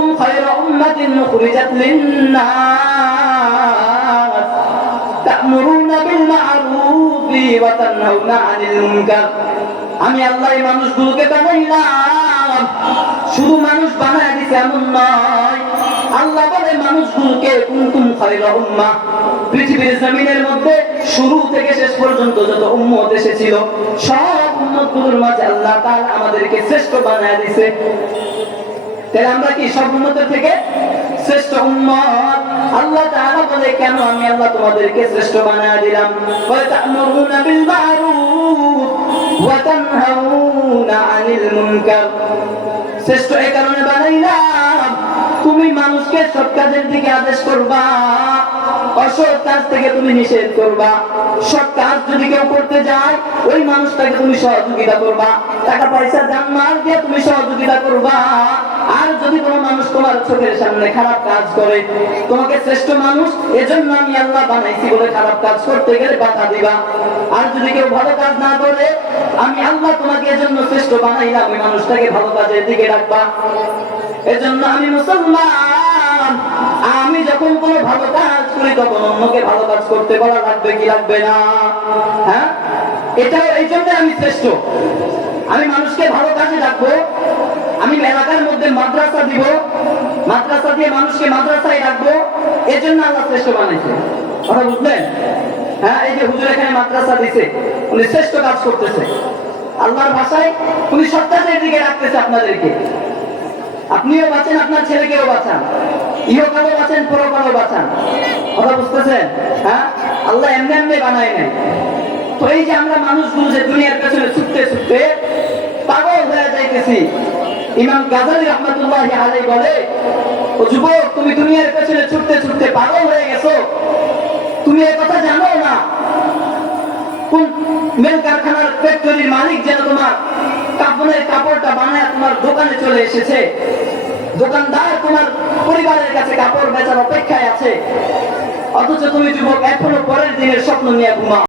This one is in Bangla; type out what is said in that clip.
উম্মাতিন উখরিজাত লিন-নাস। তা'মুরুনা বিল মা'রুফি ওয়া তানহাউনা 'আনিল মুনকার। আমি আল্লাহ এই মানুষগুলোকে বানাইলাম। শুধু মানুষ বানায় দিছে এমন নয়। আল্লাহ বলে মানুষগুলোকে কুনতুম খায়রা উম্মাহ পৃথিবীর জমিনের মধ্যে শুরু থেকে শেষ পর্যন্ত যত উম্মত এসেছিল, সব উম্মতগুলোর মাঝে আল্লাহ তাআলা আমাদেরকে শ্রেষ্ঠ বানায় দিছে। তাহলে আমরা কি সব থেকে শ্রেষ্ঠ উম্মত? আল্লাহ বলে, কেন আমি আল্লাহ তোমাদেরকে শ্রেষ্ঠ দিলাম? শ্রেষ্ঠ কারণে বানাইলাম, তুমি মানুষকে সৎ কাজের দিকে আদেশ করবা, অসৎ কাজ থেকে তুমি নিষেধ করবা। সৎ কাজ যদি কেউ করতে যায়, ওই মানুষটাকে তুমি সহযোগিতা করবা। টাকা পয়সা জানমাল দিয়ে তুমি সহযোগিতা করবা আর যদি কোনো মানুষ তোমার চোখের সামনে খারাপ কাজ করে। তোমাকে শ্রেষ্ঠ মানুষ, এজন্য আমি আল্লাহ বানাইছি বলে খারাপ কাজ করতে গেলে বাধা দিবা। আর যদি কেউ ভালো কাজ না করে, আমি আল্লাহ তোমাকে এজন্য শ্রেষ্ঠ বানাইলাম ওই মানুষটাকে ভালো কাজের দিকে রাখবা। এজন্য আমি মুসলমান। আমি যখন কোনো ভালো কাজ করি, তখন অন্যকে ভালো কাজ করতে বলা লাগবে কি লাগবে না? হ্যাঁ? এটা এই জন্য আমি শ্রেষ্ঠ। আমি মানুষকে ভালো কাজে রাখব আমি এলাকার মধ্যে মাদ্রাসা দিব। মাদ্রাসা দিয়ে মানুষকে মাদ্রাসায় রাখব এর জন্য আল্লাহ শ্রেষ্ঠ বানাইছে। কথা বুঝলেন? হ্যাঁ এই যে হুজুর এখানে মাদ্রাসা দিছে, উনি শ্রেষ্ঠ কাজ করতেছে। আল্লাহর ভাষায় উনি সৎ দিকে রাখতেছে আপনাদেরকে। আপনিও বাঁচেন, আপনার ছেলেকেও বাঁচান। ইহকালও বাঁচেন, পরকালও বাঁচান। কথা বুঝতেছেন? হ্যাঁ আল্লাহ এমনি এমনি বানায় নেয়। তো এই যে আমরা মানুষগুলো যে দুনিয়ার পেছনে ছুটতে ছুটতে পাগল হয়ে যাইতেছি ইমাম গাজালি রহমতুল্লাহ আলাই বলে, ও যুবক, তুমি দুনিয়ার পেছনে ছুটতে ছুটতে পাগল হয়ে গেছো। তুমি এ কথা জানো না? কোন মেল কারখানার ফ্যাক্টরির মালিক যেন তোমার কাপড়ের কাপড়টা বানায় তোমার দোকানে চলে এসেছে। দোকানদার তোমার পরিবারের কাছে কাপড় বেচার অপেক্ষায় আছে। অথচ তুমি যুবক, এখনও পরের দিনের স্বপ্ন নিয়ে ঘুমাও।